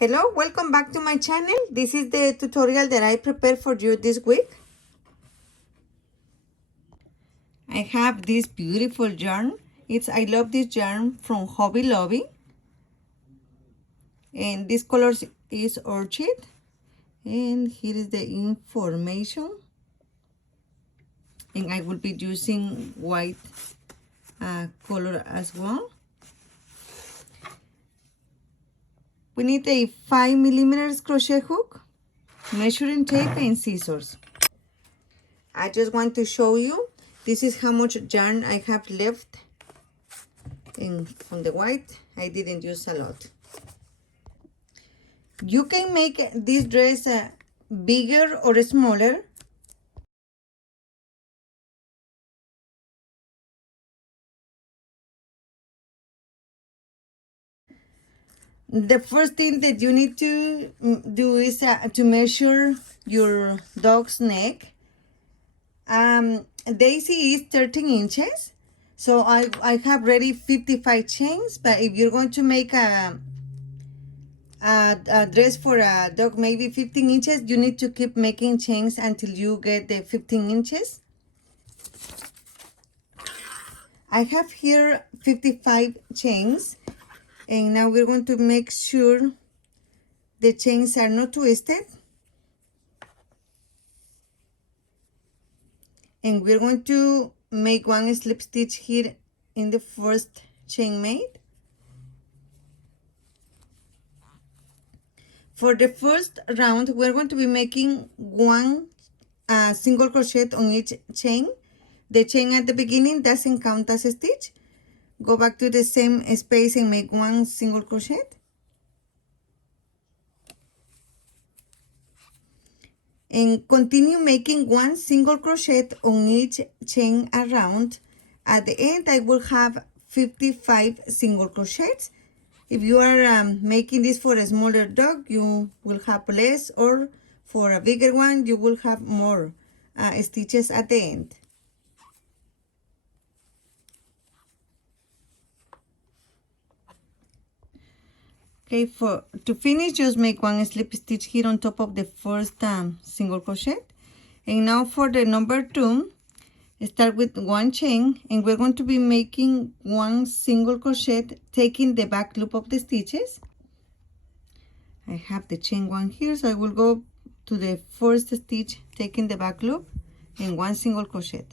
Hello, welcome back to my channel. This is the tutorial that I prepared for you this week. I have this beautiful yarn. I love this yarn from Hobby Lobby. And this color is Orchid. And here is the information. And I will be using white color as well. We need a 5mm crochet hook, measuring tape, and scissors. I just want to show you, this is how much yarn I have left on the white. I didn't use a lot. You can make this dress bigger or smaller. The first thing that you need to do is to measure your dog's neck. Daisy is 13 inches. So I have ready 55 chains, but if you're going to make a dress for a dog maybe 15 inches, you need to keep making chains until you get the 15 inches. I have here 55 chains, and now we're going to make sure the chains are not twisted. And we're going to make one slip stitch here in the first chain made. For the first round, we're going to be making one single crochet on each chain. The chain at the beginning doesn't count as a stitch. Go back to the same space and make one single crochet. And continue making one single crochet on each chain around. At the end, I will have 55 single crochets. If you are making this for a smaller dog, you will have less, or for a bigger one, you will have more stitches at the end. Okay, to finish, just make one slip stitch here on top of the first single crochet. And now for the number 2, start with one chain, and we're going to be making one single crochet, taking the back loop of the stitches. I have the chain one here, so I will go to the first stitch, taking the back loop, and one single crochet.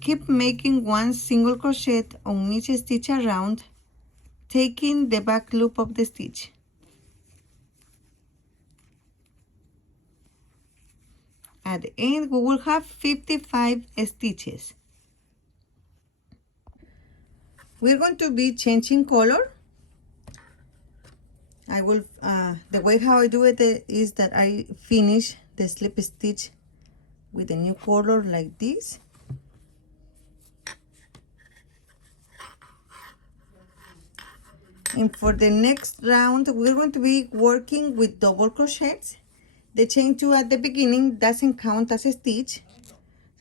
Keep making one single crochet on each stitch around, taking the back loop of the stitch. At the end, we will have 55 stitches. We're going to be changing color. I will, the way how I do it is that I finish the slip stitch with a new color like this. And for the next round, we're going to be working with double crochets. The chain 2 at the beginning doesn't count as a stitch.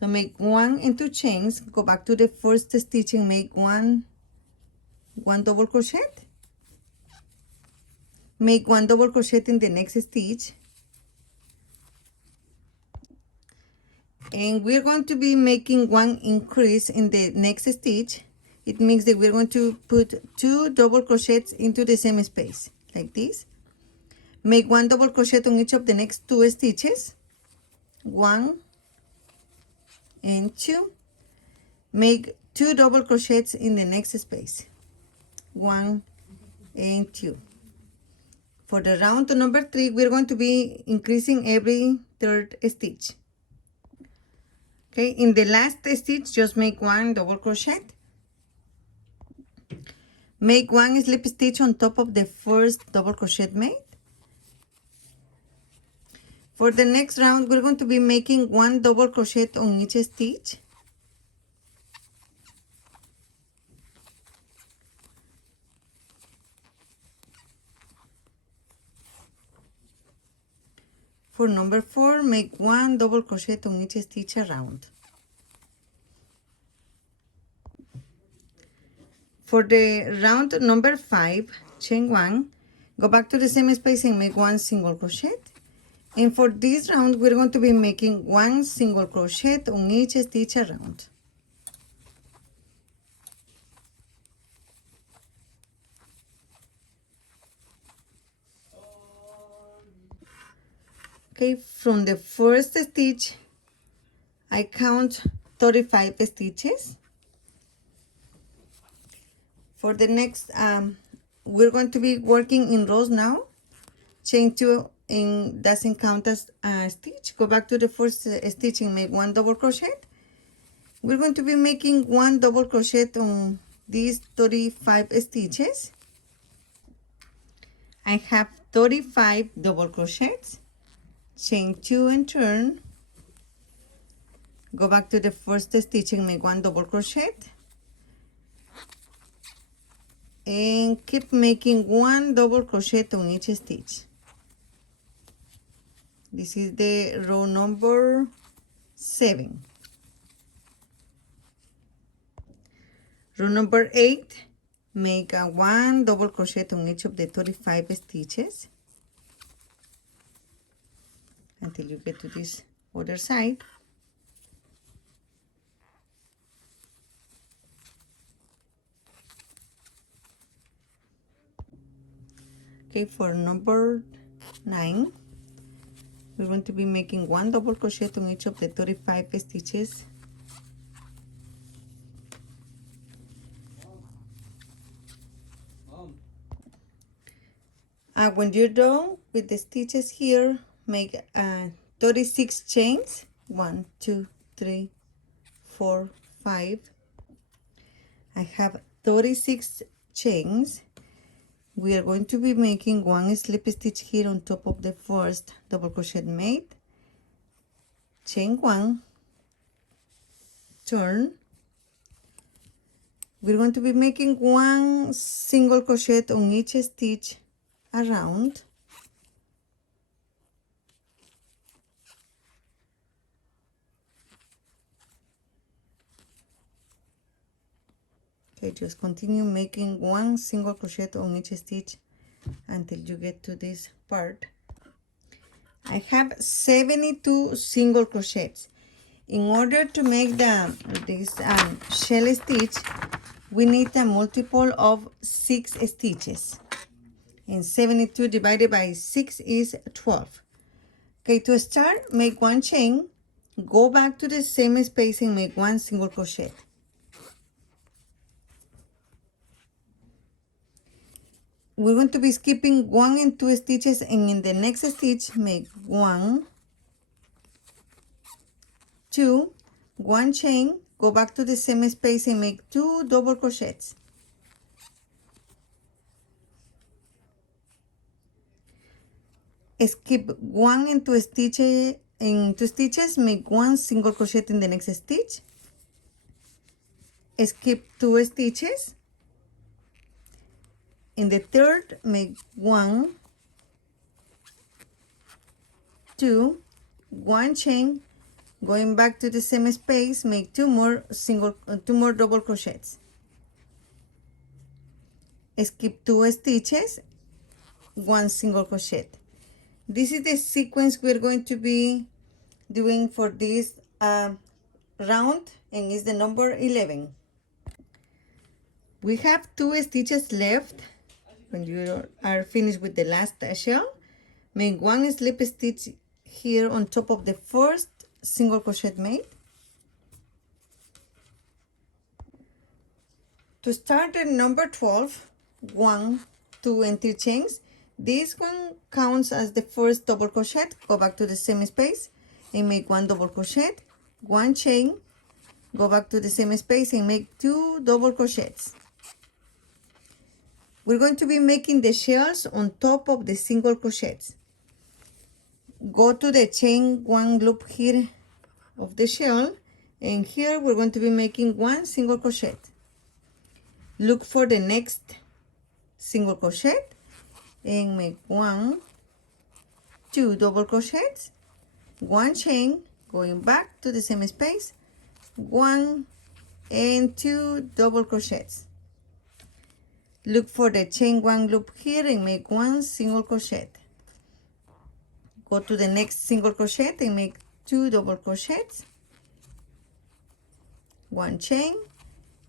So make 1 and 2 chains, go back to the first stitch and make one double crochet. Make one double crochet in the next stitch. And we're going to be making one increase in the next stitch. It means that we're going to put 2 double crochets into the same space, like this. Make one double crochet on each of the next 2 stitches. 1 and 2. Make 2 double crochets in the next space. 1 and 2. For the round number 3, we're going to be increasing every third stitch. Okay, in the last stitch, just make one double crochet. Make one slip stitch on top of the first double crochet made. For the next round, we're going to be making one double crochet on each stitch. For number 4, make one double crochet on each stitch around. For the round number 5, chain 1, Go back to the same space and make one single crochet. And for this round, we're going to be making one single crochet on each stitch around. Okay, from the first stitch, I count 35 stitches. For the next, we're going to be working in rows now. Chain 2 and doesn't count as a stitch. Go back to the first stitch and make one double crochet. We're going to be making one double crochet on these 35 stitches. I have 35 double crochets. Chain 2 and turn. Go back to the first stitch and make one double crochet. And keep making one double crochet on each stitch. This is the row number 7. Row number 8, make a one double crochet on each of the 35 stitches until you get to this other side. Okay, for number 9, we're going to be making one double crochet on each of the 35 stitches. When you're done with the stitches here, make 36 chains. 1, 2, 3, 4, 5. I have 36 chains. We are going to be making one slip stitch here on top of the first double crochet made. Chain 1, turn. We're going to be making one single crochet on each stitch around. Okay, just continue making one single crochet on each stitch until you get to this part. I have 72 single crochets. In order to make this shell stitch, we need a multiple of 6 stitches. And 72 divided by 6 is 12. Okay, to start, make one chain, go back to the same space and make one single crochet. We're going to be skipping 1 and 2 stitches, and in the next stitch make 1, 2, 1 chain, go back to the same space and make 2 double crochets. Skip 1 and 2 stitches, make 1 single crochet in the next stitch. Skip 2 stitches. In the third, make 1, 2, 1 chain, going back to the same space, make 2 more double crochets. Skip 2 stitches, 1 single crochet. This is the sequence we're going to be doing for this round, and is the number 11. We have 2 stitches left. When you are finished with the last shell, make 1 slip stitch here on top of the first single crochet made. To start the number 12, 1, 2, and 3 chains. This one counts as the first double crochet. Go back to the same space and make 1 double crochet, 1 chain, go back to the same space and make 2 double crochets. We're going to be making the shells on top of the single crochets. Go to the chain 1 loop here of the shell, and here we're going to be making 1 single crochet. Look for the next single crochet and make 1, 2 double crochets, 1 chain, going back to the same space, 1 and 2 double crochets. Look for the chain 1 loop here and make 1 single crochet. Go to the next single crochet and make 2 double crochets, 1 chain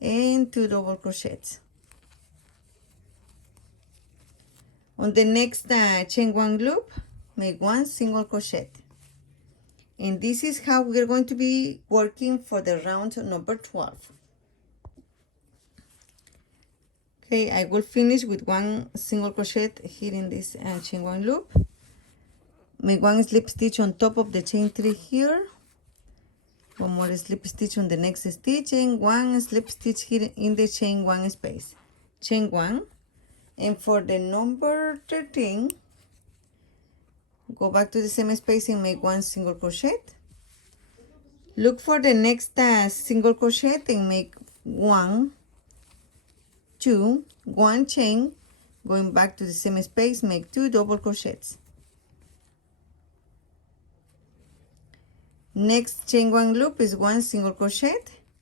and 2 double crochets. On the next chain 1 loop, make 1 single crochet. And this is how we're going to be working for the round number 12. Okay, I will finish with 1 single crochet here in this chain 1 loop. Make 1 slip stitch on top of the chain 3 here, 1 more slip stitch on the next stitch, and 1 slip stitch here in the chain 1 space. Chain 1, and for the number 13, go back to the same space and make 1 single crochet. Look for the next single crochet and make 1, 2, 1 chain, going back to the same space, make 2 double crochets. Next chain 1 loop is 1 single crochet,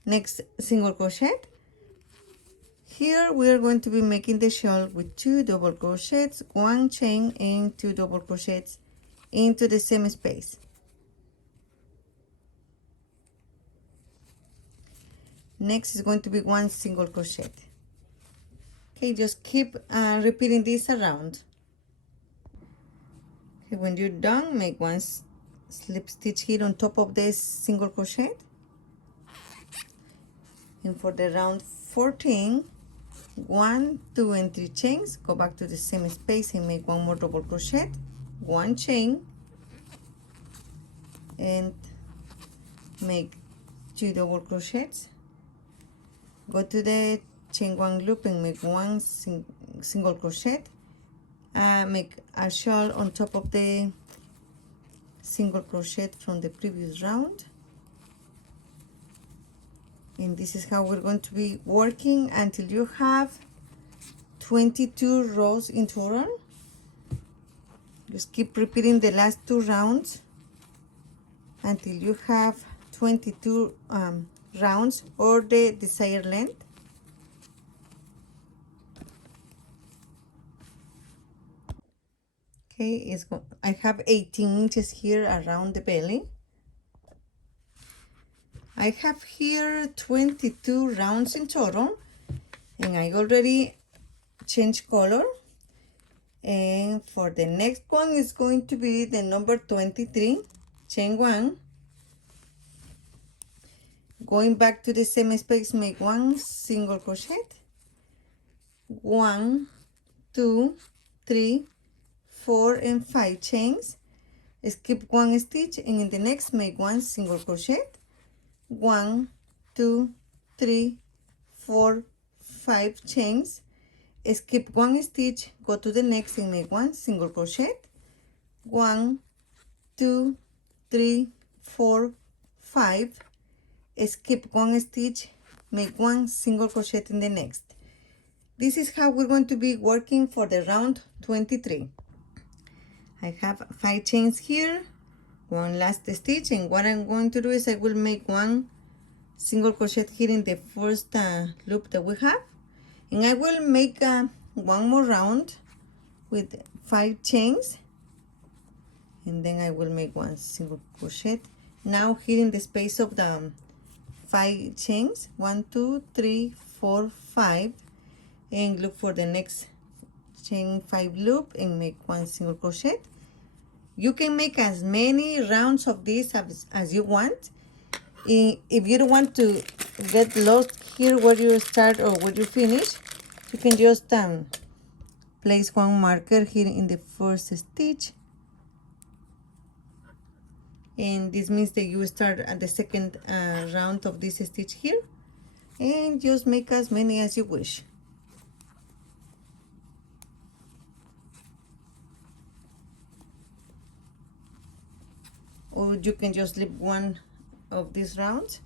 next single crochet. Here we are going to be making the shawl with 2 double crochets, 1 chain and 2 double crochets into the same space. Next is going to be 1 single crochet. Okay, just keep repeating this around. Okay, when you're done, make 1 slip stitch here on top of this single crochet, and for the round 14, 1, 2 and 3 chains, go back to the same space and make 1 more double crochet, 1 chain and make 2 double crochets. Go to the chain 1 loop and make 1 single crochet, make a shawl on top of the single crochet from the previous round. And this is how we're going to be working until you have 22 rows in total. Just keep repeating the last 2 rounds until you have 22 rounds or the desired length. Okay, I have 18 inches here around the belly. I have here 22 rounds in total, and I already changed color. And for the next one is going to be the number 23, chain 1. Going back to the same space, make 1 single crochet, 1, 2, 3, 4 and 5 chains, skip 1 stitch, and in the next make 1 single crochet, 1, 2, 3, 4, 5 chains, skip 1 stitch, go to the next and make 1 single crochet, 1, 2, 3, 4, 5, skip 1 stitch, make 1 single crochet in the next. This is how we're going to be working for the round 23. I have 5 chains here, 1 last stitch, and what I'm going to do is I will make 1 single crochet here in the first loop that we have, and I will make 1 more round with 5 chains, and then I will make 1 single crochet. Now here in the space of the 5 chains, 1, 2, 3, 4, 5, and look for the next chain 5 loop and make 1 single crochet. You can make as many rounds of this as you want. If you don't want to get lost here where you start or where you finish, you can just place 1 marker here in the first stitch, and this means that you start at the second round of this stitch here, and just make as many as you wish. Or you can just leave 1 of these rounds.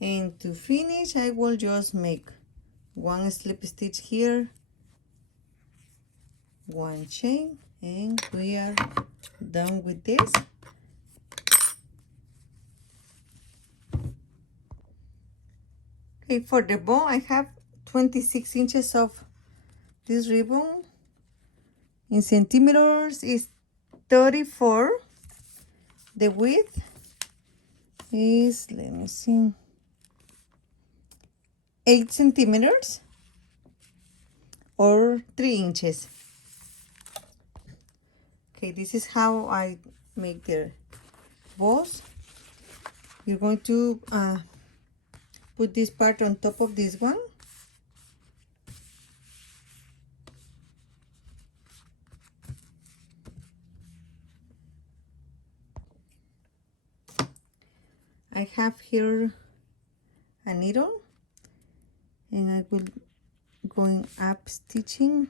And to finish, I will just make 1 slip stitch here, 1 chain, and we are done with this. Okay, for the bow, I have 26 inches of this ribbon. In centimeters is 34. The width is, let me see, 8 centimeters or 3 inches. Okay, this is how I make the bows. You're going to put this part on top of this one. I have here a needle and I will going up stitching.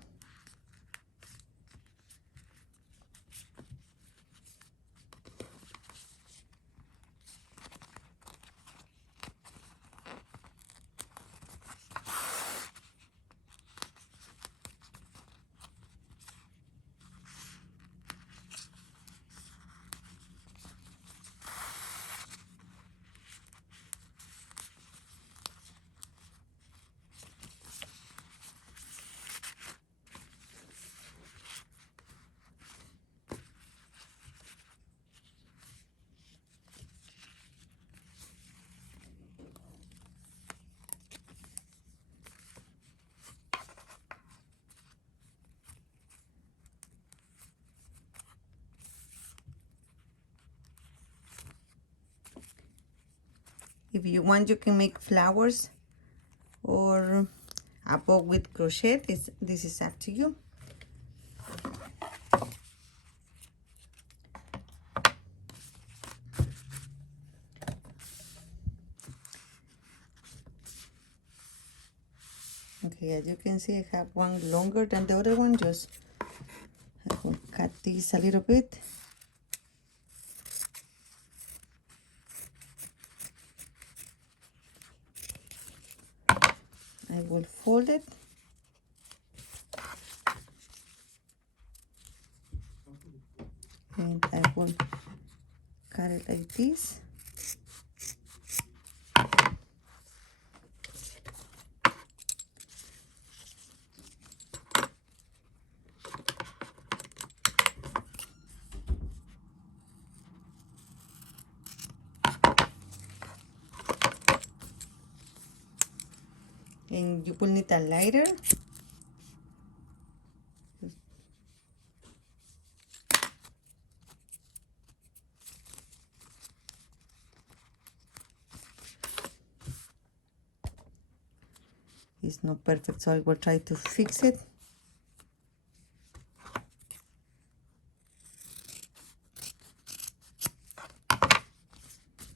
If you want, you can make flowers or a bow with crochet. This is up to you. Okay, as you can see, I have one longer than the other one. Just I will cut this a little bit. I will fold it. And I will cut it like this. And you will need a lighter. It's not perfect, so I will try to fix it.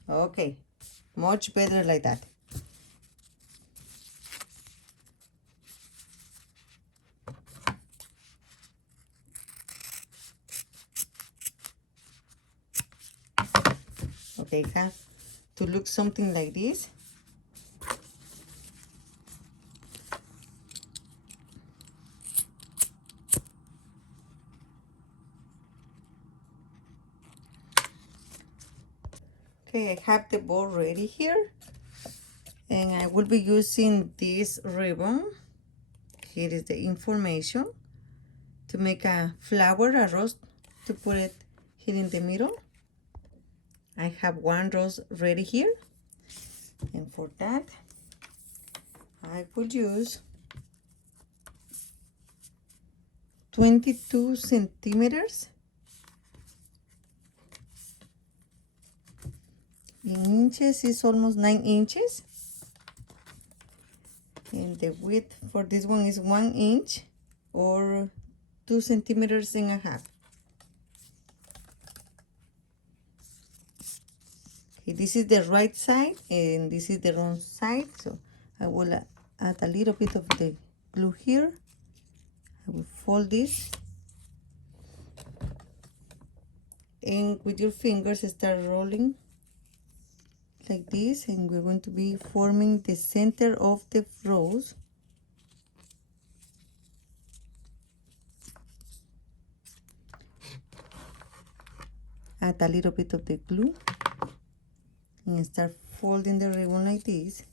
Okay, much better like that. Okay, have to look something like this. Okay, I have the bow ready here, and I will be using this ribbon. Here is the information to make a flower, a rose, to put it here in the middle. I have one rose ready here, and for that I will use 22 centimeters. In inches is almost 9 inches, and the width for this one is 1 inch or 2 centimeters and a half. Okay, this is the right side and this is the wrong side, so I will add a little bit of the glue here. I will fold this, and with your fingers start rolling like this, and we're going to be forming the center of the rose. Add a little bit of the glue and start folding the ribbon like this.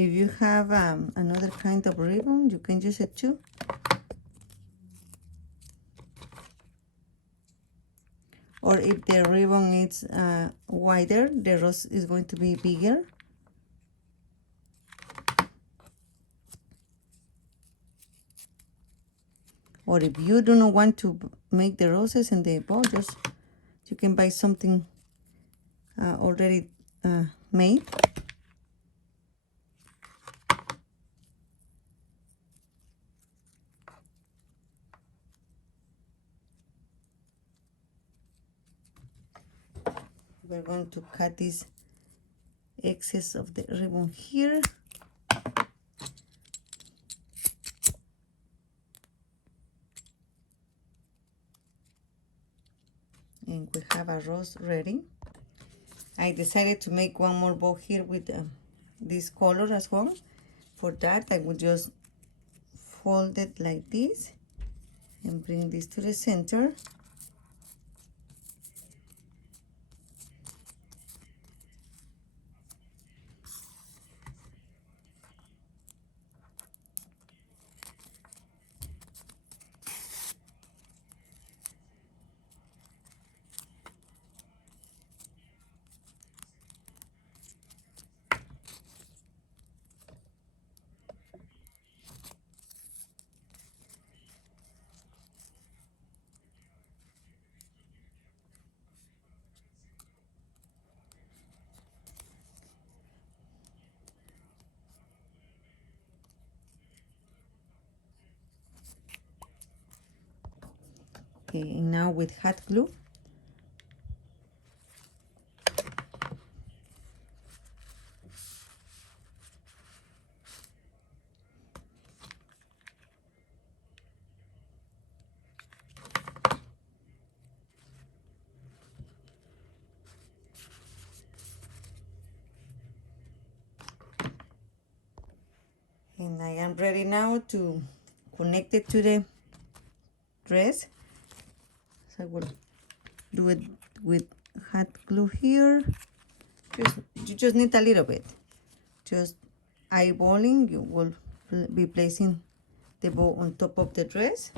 If you have another kind of ribbon, you can use it too. Or if the ribbon is wider, the rose is going to be bigger. Or if you do not want to make the roses in the bowl, just you can buy something already made. We're going to cut this excess of the ribbon here. And we have a rose ready. I decided to make one more bow here with this color as well. For that, I will just fold it like this and bring this to the center. Okay, and now with hot glue, and I am ready now to connect it to the dress. So I will do it with hot glue here. You just need a little bit. Just eyeballing, you will be placing the bow on top of the dress.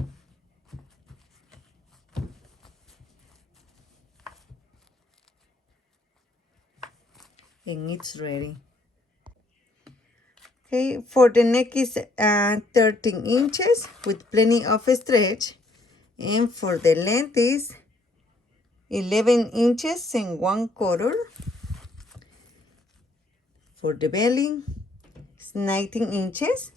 And it's ready. Okay, for the neck is 13 inches with plenty of stretch. And for the length is 11 inches and 1/4. For the belly, it's 19 inches.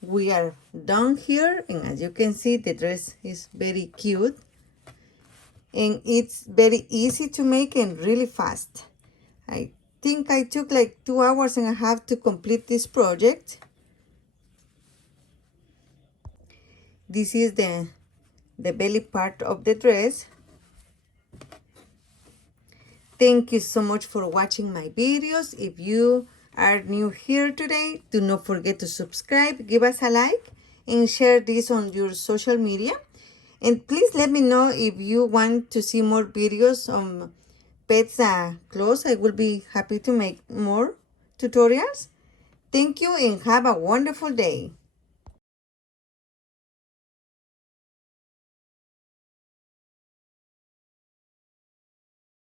We are done here, and as you can see, the dress is very cute. And it's very easy to make and really fast. I think I took like 2 hours and a half to complete this project. This is the belly part of the dress. Thank you so much for watching my videos. If you are new here today, do not forget to subscribe, give us a like, and share this on your social media. And please let me know if you want to see more videos on pets clothes. I will be happy to make more tutorials. Thank you and have a wonderful day.